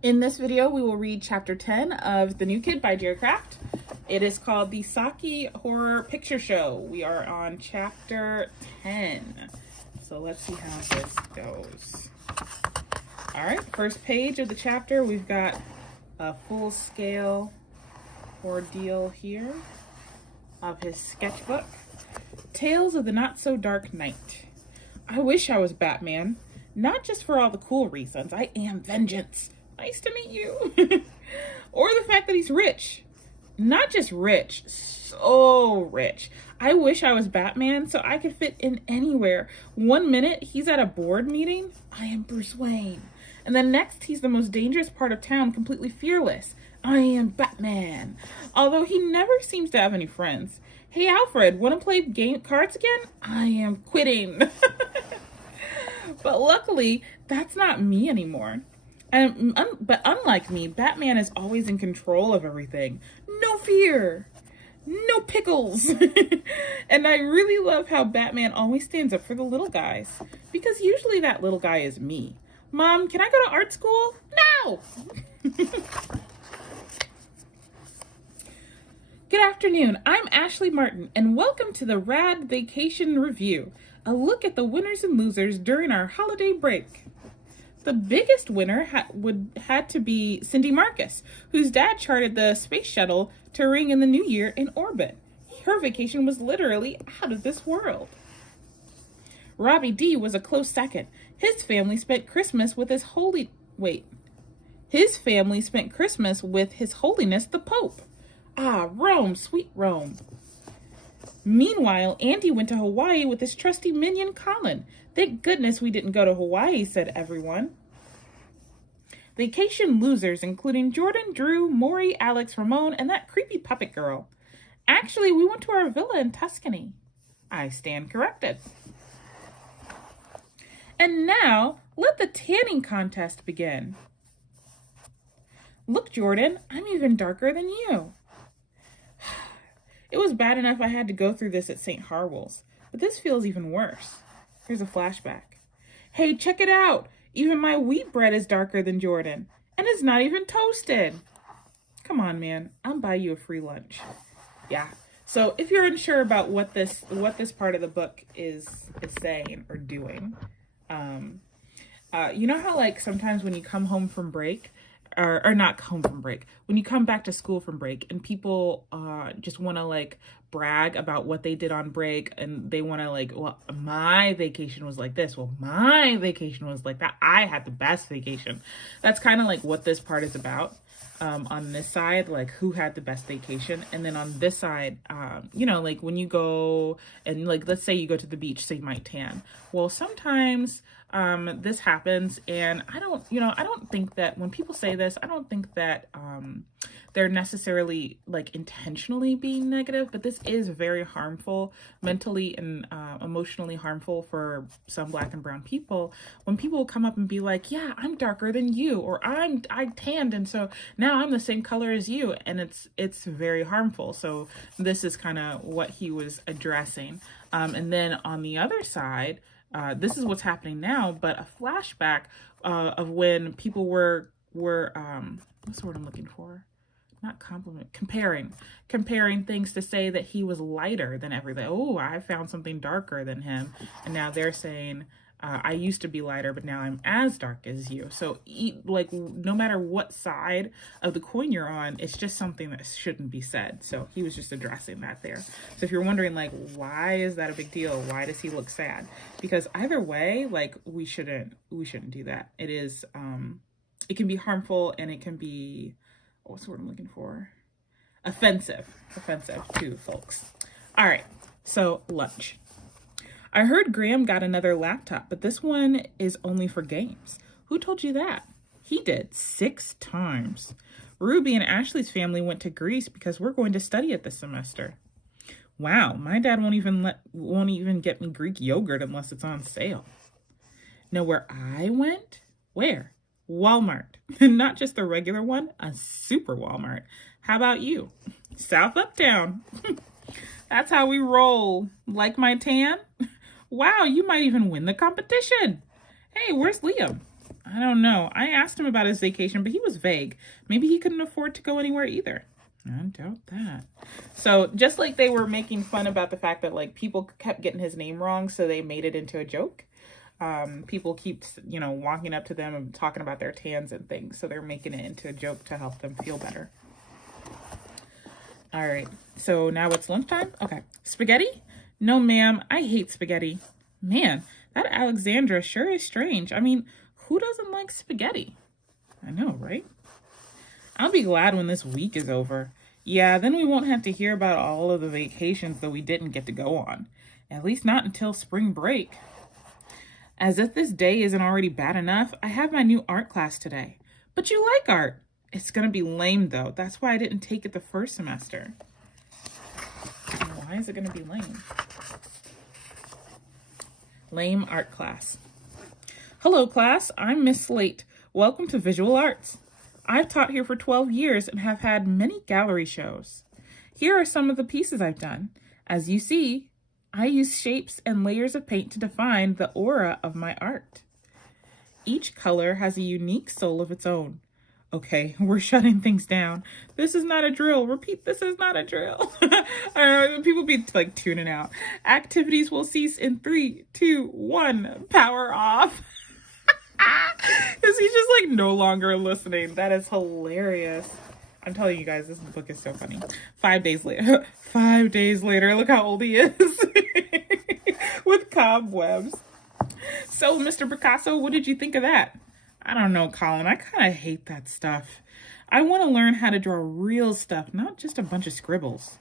In this video, we will read Chapter 10 of The New Kid by Jerry Craft. It is called the Saki Horror Picture Show. We are on Chapter 10. So let's see how this goes. All right, first page of the chapter, we've got a full-scale ordeal here of his sketchbook. Tales of the Not-So-Dark Night. I wish I was Batman. Not just for all the cool reasons. I am vengeance. Nice to meet you. Or the fact that he's rich. Not just rich, so rich. I wish I was Batman so I could fit in anywhere. 1 minute, he's at a board meeting. I am Bruce Wayne. And then next, he's the most dangerous part of town, completely fearless. I am Batman. Although he never seems to have any friends. Hey, Alfred, want to play cards again? I am quitting. But luckily, that's not me anymore. But unlike me, Batman is always in control of everything. No fear. No pickles. And I really love how Batman always stands up for the little guys. Because usually that little guy is me. Mom, can I go to art school? No! Good afternoon, I'm Ashley Martin, and welcome to the Rad Vacation Review, a look at the winners and losers during our holiday break. The biggest winner had to be Cindy Marcus, whose dad chartered the space shuttle to ring in the new year in orbit. Her vacation was literally out of this world. Robbie D was a close second. His family spent Christmas with His Holiness the Pope. Ah, Rome, sweet Rome. Meanwhile, Andy went to Hawaii with his trusty minion, Colin. Thank goodness we didn't go to Hawaii, said everyone. Vacation losers, including Jordan, Drew, Maury, Alex, Ramon, and that creepy puppet girl. Actually, we went to our villa in Tuscany. I stand corrected. And now, let the tanning contest begin. Look, Jordan, I'm even darker than you. It was bad enough I had to go through this at St. Harwell's, but this feels even worse. Here's a flashback. Hey, check it out. Even my wheat bread is darker than Jordan, and it's not even toasted. Come on, man. I'll buy you a free lunch. Yeah. So if you're unsure about what this part of the book is saying or doing, you know how like sometimes when you come home from break, or not home from break, when you come back to school from break and people just want to like brag about what they did on break, and they want to like, well, my vacation was like this, well, my vacation was like that, I had the best vacation. That's kind of like what this part is about. On this side, like who had the best vacation, and then on this side, you know, like when you go and like, let's say you go to the beach, so you might tan. Well, sometimes this happens, and I don't think that when people say this, I don't think that they're necessarily like intentionally being negative, but this is very harmful, mentally and emotionally harmful for some Black and brown people. When people come up and be like, yeah, I'm darker than you, or I tanned, and so now I'm the same color as you, and it's very harmful. So this is kind of what he was addressing. And then on the other side, this is what's happening now, but a flashback of when people were what's the word I'm looking for? Not compliment, comparing things to say that he was lighter than everything. Oh, I found something darker than him. And now they're saying, I used to be lighter, but now I'm as dark as you. So like, no matter what side of the coin you're on, it's just something that shouldn't be said. So he was just addressing that there. So if you're wondering like, why is that a big deal? Why does he look sad? Because either way, like we shouldn't do that. It is, it can be harmful, and it can be, what's the word I'm looking for? Offensive to folks. All right, so lunch. I heard Graham got another laptop, but this one is only for games. Who told you that? He did 6 times. Ruby and Ashley's family went to Greece because we're going to study it this semester. Wow, my dad won't even get me Greek yogurt unless it's on sale. Know where I went? Where? Walmart. Not just the regular one, a super Walmart. How about you? South Uptown. That's how we roll. Like my tan? Wow, you might even win the competition. Hey, where's Liam? I don't know. I asked him about his vacation, but he was vague. Maybe he couldn't afford to go anywhere either. I doubt that. So just like they were making fun about the fact that like people kept getting his name wrong, so they made it into a joke. People keep, walking up to them and talking about their tans and things. So they're making it into a joke to help them feel better. All right. So now it's lunchtime. Okay. Spaghetti? No, ma'am. I hate spaghetti. Man, that Alexandra sure is strange. I mean, who doesn't like spaghetti? I know, right? I'll be glad when this week is over. Yeah, then we won't have to hear about all of the vacations that we didn't get to go on. At least not until spring break. As if this day isn't already bad enough, I have my new art class today. But you like art. It's going to be lame, though. That's why I didn't take it the first semester. Why is it going to be lame? Lame art class. Hello, class. I'm Miss Slate. Welcome to Visual Arts. I've taught here for 12 years and have had many gallery shows. Here are some of the pieces I've done. As you see, I use shapes and layers of paint to define the aura of my art. Each color has a unique soul of its own. Okay, we're shutting things down. This is not a drill. Repeat, this is not a drill. People be like tuning out. Activities will cease in 3, 2, 1. Power off. Because he's just like no longer listening. That is hilarious. I'm telling you guys, this book is so funny. 5 days later. 5 days later. Look how old he is. With cobwebs. So, Mr. Picasso, what did you think of that? I don't know, Colin. I kind of hate that stuff. I want to learn how to draw real stuff, not just a bunch of scribbles.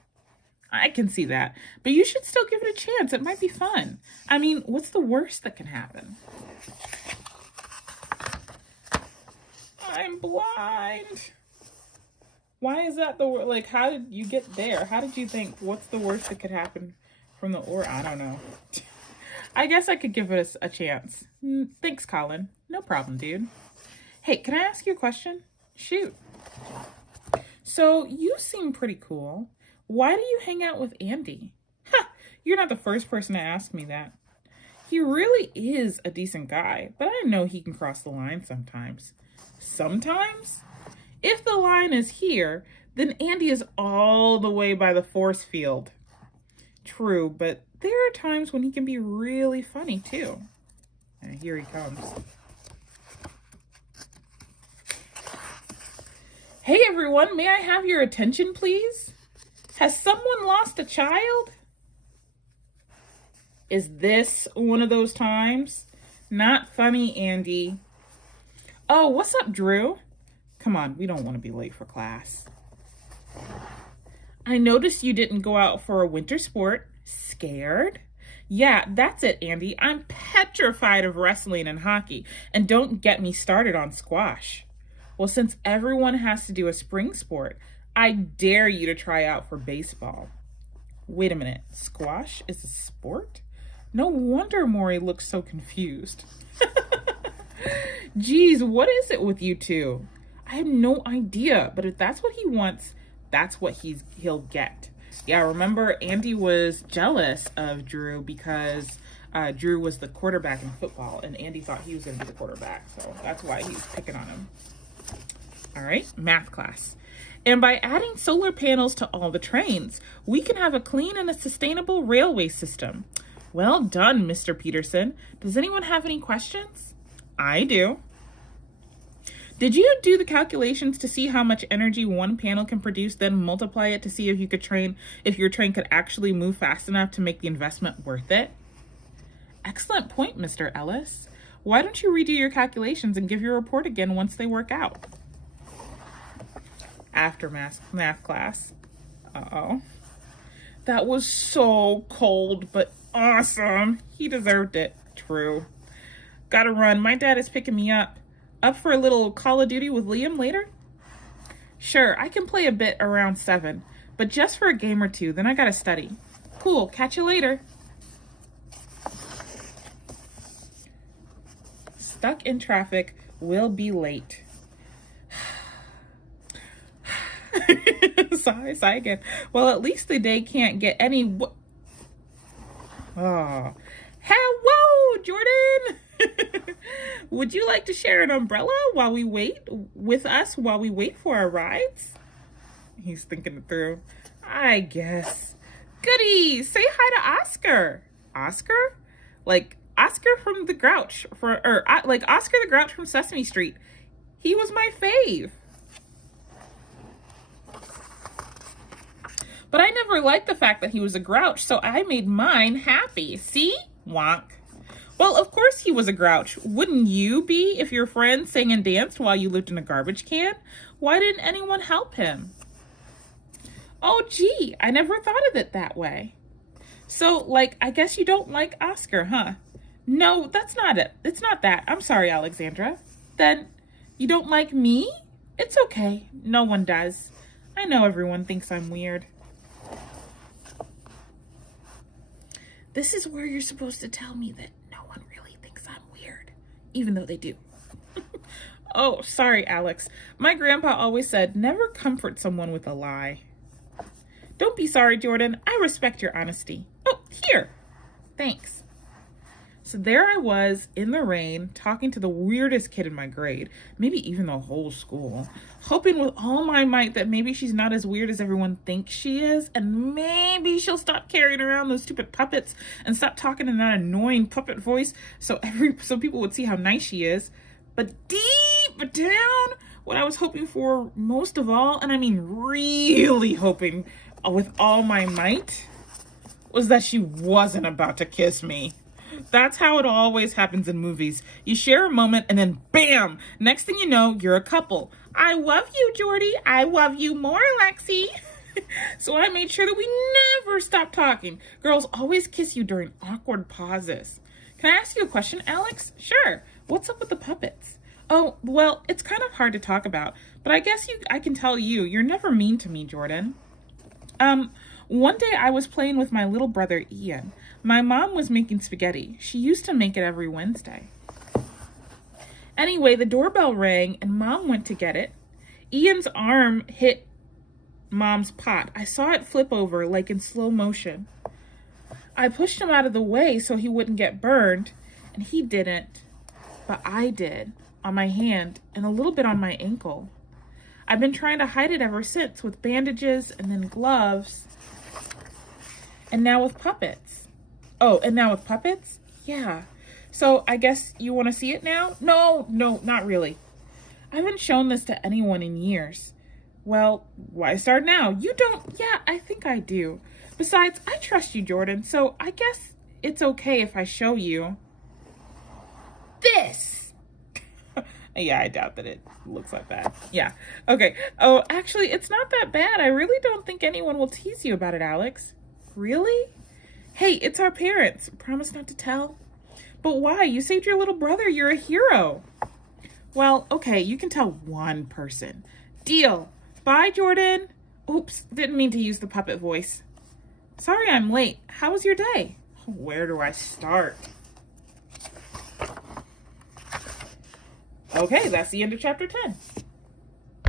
I can see that. But you should still give it a chance. It might be fun. I mean, what's the worst that can happen? I'm blind. Why is that the word? Like, how did you get there? How did you think, what's the worst that could happen from the or? I don't know. I guess I could give it a chance. Thanks, Colin. No problem, dude. Hey, can I ask you a question? Shoot. So, you seem pretty cool. Why do you hang out with Andy? Ha! You're not the first person to ask me that. He really is a decent guy, but I know he can cross the line sometimes. Sometimes? If the line is here, then Andy is all the way by the force field. True, but there are times when he can be really funny too. And here he comes. Hey everyone, may I have your attention please? Has someone lost a child? Is this one of those times? Not funny, Andy. Oh, what's up, Drew? Come on, we don't want to be late for class. I noticed you didn't go out for a winter sport. Scared? Yeah, that's it, Andy. I'm petrified of wrestling and hockey. And don't get me started on squash. Well, since everyone has to do a spring sport, I dare you to try out for baseball. Wait a minute. Squash is a sport? No wonder Maury looks so confused. Geez, what is it with you two? I have no idea, but if that's what he wants, that's what he'll get. Yeah, remember Andy was jealous of Drew because Drew was the quarterback in football, and Andy thought he was going to be the quarterback, so that's why he's picking on him. All right, math class. And by adding solar panels to all the trains, we can have a clean and a sustainable railway system. Well done, Mr. Peterson. Does anyone have any questions? I do. Did you do the calculations to see how much energy one panel can produce, then multiply it to see if your train could actually move fast enough to make the investment worth it? Excellent point, Mr. Ellis. Why don't you redo your calculations and give your report again once they work out? After math class. Uh-oh. That was so cold, but awesome. He deserved it. True. Gotta run. My dad is picking me up. Up for a little Call of Duty with Liam later? Sure, I can play a bit around 7, but just for a game or two, then I gotta study. Cool, catch you later. Stuck in traffic, will be late. Sigh again. Well, at least the day can't get any... Oh. Hello, Jordan! Would you like to share an umbrella while we wait with us while we wait for our rides? He's thinking it through. I guess. Goody! Say hi to Oscar. Oscar? Like Oscar from the Grouch, like Oscar the Grouch from Sesame Street. He was my fave. But I never liked the fact that he was a grouch, so I made mine happy. See? Wonk. Well, of course he was a grouch. Wouldn't you be if your friend sang and danced while you lived in a garbage can? Why didn't anyone help him? Oh, gee, I never thought of it that way. So, like, I guess you don't like Oscar, huh? No, that's not it. It's not that. I'm sorry, Alexandra. Then, you don't like me? It's okay. No one does. I know everyone thinks I'm weird. This is where you're supposed to tell me that no one really thinks I'm weird, even though they do. Oh, sorry, Alex. My grandpa always said, never comfort someone with a lie. Don't be sorry, Jordan. I respect your honesty. Oh, here. Thanks. So there I was in the rain, talking to the weirdest kid in my grade, maybe even the whole school, hoping with all my might that maybe she's not as weird as everyone thinks she is, and maybe she'll stop carrying around those stupid puppets and stop talking in that annoying puppet voice so people would see how nice she is. But deep down, what I was hoping for most of all, and I mean really hoping with all my might, was that she wasn't about to kiss me. That's how it always happens in movies. You share a moment and then bam! Next thing you know, you're a couple. I love you, Jordy. I love you more, Lexi. So I made sure that we never stop talking. Girls always kiss you during awkward pauses. Can I ask you a question, Alex? Sure. What's up with the puppets? Oh, well, it's kind of hard to talk about, but I guess I can tell you're never mean to me, Jordan. One day I was playing with my little brother, Ian. My mom was making spaghetti. She used to make it every Wednesday. Anyway, the doorbell rang and Mom went to get it. Ian's arm hit Mom's pot. I saw it flip over like in slow motion. I pushed him out of the way so he wouldn't get burned, and he didn't, but I did, on my hand and a little bit on my ankle. I've been trying to hide it ever since with bandages and then gloves. And now with puppets. Oh, and now with puppets? Yeah. So I guess you want to see it now? No, not really. I haven't shown this to anyone in years. Well, why start now? You don't? Yeah, I think I do. Besides, I trust you, Jordan, so I guess it's okay if I show you this. Yeah, I doubt that it looks like that. Yeah. Okay. Oh, actually, it's not that bad. I really don't think anyone will tease you about it, Alex. Really? Hey, it's our parents. Promise not to tell. But why? You saved your little brother. You're a hero. Well, okay, you can tell one person. Deal. Bye, Jordan. Oops, didn't mean to use the puppet voice. Sorry I'm late. How was your day? Where do I start? Okay, that's the end of chapter 10.